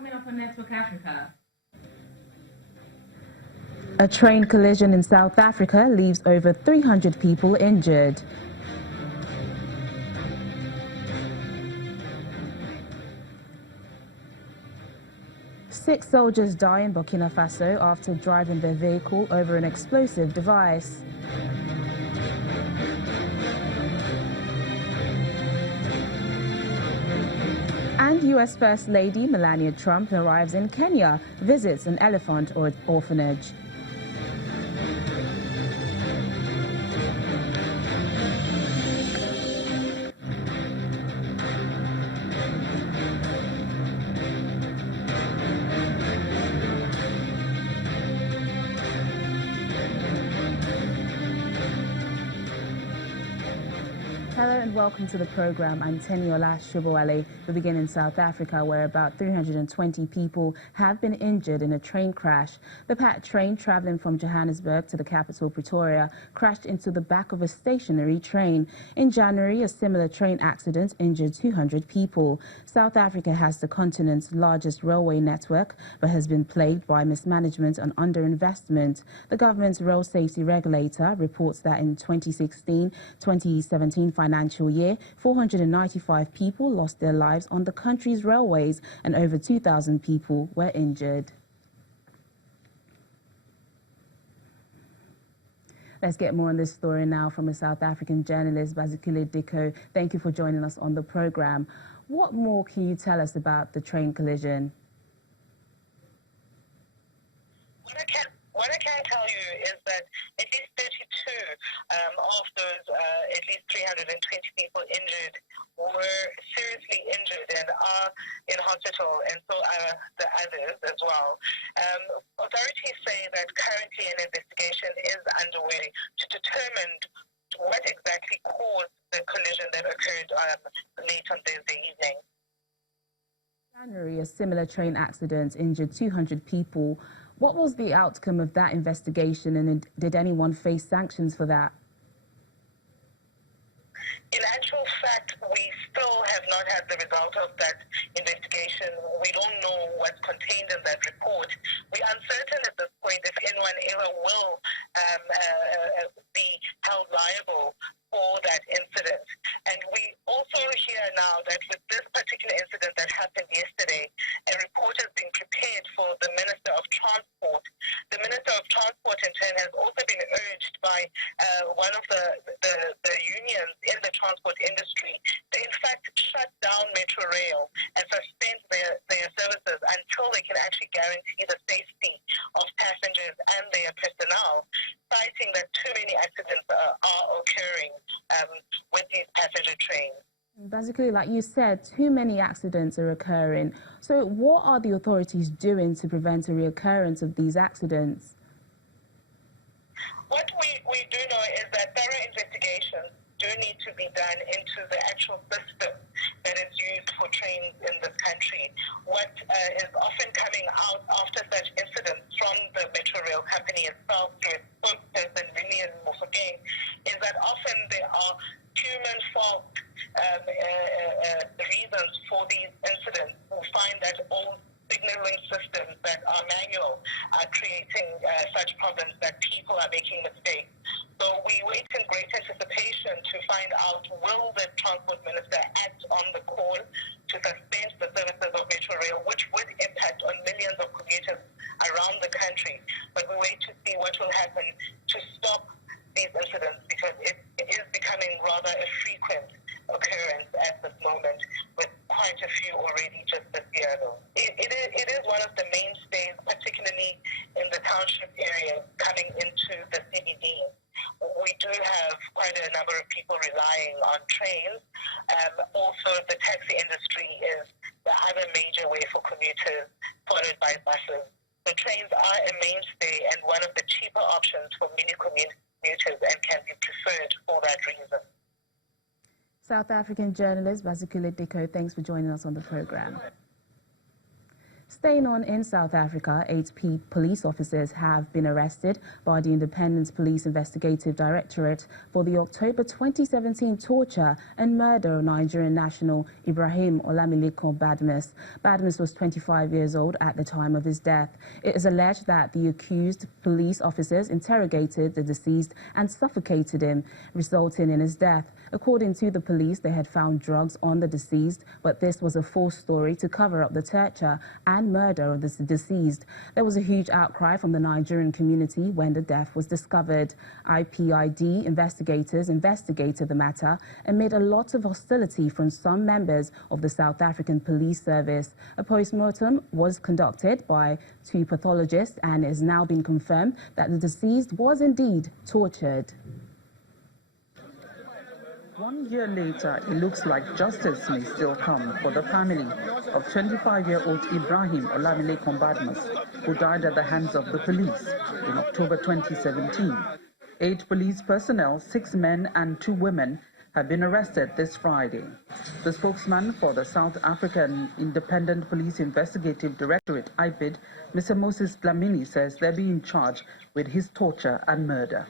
Coming up on Network Africa. A train collision in South Africa leaves over 300 people injured. Six soldiers die in Burkina Faso after driving their vehicle over an explosive device. And US First Lady Melania Trump arrives in Kenya, visits an elephant orphanage. Hello and welcome to the program. I'm Teniola Shubowale. We begin in South Africa, where about 320 people have been injured in a train crash. The packed train traveling from Johannesburg to the capital, Pretoria, crashed into the back of a stationary train. In January, a similar train accident injured 200 people. South Africa has the continent's largest railway network, but has been plagued by mismanagement and underinvestment. The government's rail safety regulator reports that in 2016-2017 financial year, 495 people lost their lives on the country's railways and over 2,000 people were injured. Let's get more on this story now from a South African journalist, Bazikile Diko. Thank you for joining us on the program. What more can you tell us about the train collision? What I can tell you is that at least 32 of those at least 320 people injured were seriously injured and are in hospital, and so are the others as well. Authorities say that currently an investigation is underway to determine what exactly caused the collision that occurred late on Thursday evening. In January, a similar train accident injured 200 people. What was the outcome of that investigation, and did anyone face sanctions for that? In actual fact, we still have not had the result of that investigation. We don't know what's contained in that report. We are uncertain at this point if anyone ever will be held liable for that incident. And we also hear now that with this particular incident that happened yesterday, a report has been prepared for the Minister of Transport. The Minister of Transport, in turn, has also been urged by one of the unions in the transport industry to, in fact, shut down Metro Rail and suspend their services until they can actually guarantee the safety of passengers and their personnel, citing that too many accidents are occurring with these passenger trains. Basically, like you said, too many accidents are occurring. So what are the authorities doing to prevent a reoccurrence of these accidents? What we do know is that thorough investigations do need to be done into the actual system that is used for trains in this country. What is often coming out after such incidents from the Metro Rail company itself through its spokesperson, Lillian Mofokeng, is that often there are human fault reasons for these incidents. We find that old signaling systems that are manual are creating such problems that people are making mistakes. So we wait in great anticipation to find out, will the Transport Minister act on the call to suspend the services of Metro Rail, which would impact on millions of commuters around the country. But we wait to see what will happen to stop these incidents, because it is becoming rather a frequent occurrence at this moment, with quite a few already just this year. It is one of the mainstays, particularly in the township area coming into the CBD. We do have quite a number of people relying on trains. Also, the taxi industry is the other major way for commuters, followed by buses. The trains are a mainstay and one of the cheaper options for many commuters and can be preferred for that reason. South African journalist Bazikile Diko, thanks for joining us on the program. Staying on in South Africa, 8 police officers have been arrested by the Independent Police Investigative Directorate for the October 2017 torture and murder of Nigerian national Ibrahim Olamilekan Badmus. Badmus was 25 years old at the time of his death. It is alleged that the accused police officers interrogated the deceased and suffocated him, resulting in his death. According to the police, they had found drugs on the deceased, but this was a false story to cover up the torture and murder of the deceased. There was a huge outcry from the Nigerian community when the death was discovered. IPID investigators investigated the matter amid a lot of hostility from some members of the South African Police Service. A post-mortem was conducted by 2 pathologists and has now been confirmed that the deceased was indeed tortured. 1 year later, it looks like justice may still come for the family of 25-year-old Ibrahim Olamilekan Badmus, who died at the hands of the police in October 2017. 8 police personnel, 6 men and 2 women, have been arrested this Friday. The spokesman for the South African Independent Police Investigative Directorate, IPID, Mr. Moses Dlamini, says they're being charged with his torture and murder.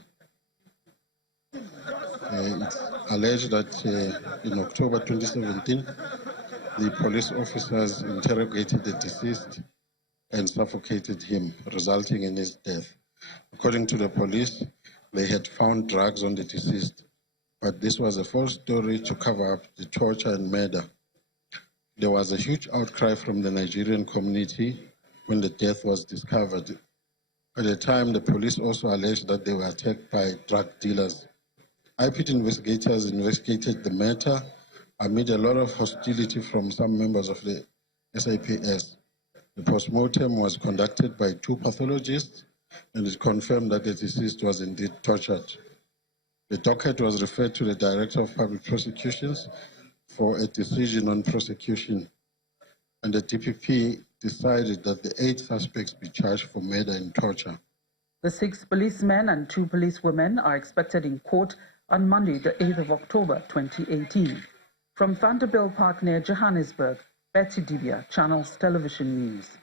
It's alleged that in October 2017, the police officers interrogated the deceased and suffocated him, resulting in his death. According to the police, they had found drugs on the deceased, but this was a false story to cover up the torture and murder. There was a huge outcry from the Nigerian community when the death was discovered. At the time, the police also alleged that they were attacked by drug dealers. IPID investigators investigated the matter amid a lot of hostility from some members of the SAPS. The postmortem was conducted by 2 pathologists, and it confirmed that the deceased was indeed tortured. The docket was referred to the Director of Public Prosecutions for a decision on prosecution, and the DPP decided that the 8 suspects be charged for murder and torture. The 6 policemen and 2 policewomen are expected in court on Monday, the 8th of October 2018. From Vanderbilt Park near Johannesburg, Betty Dibia, Channels Television News.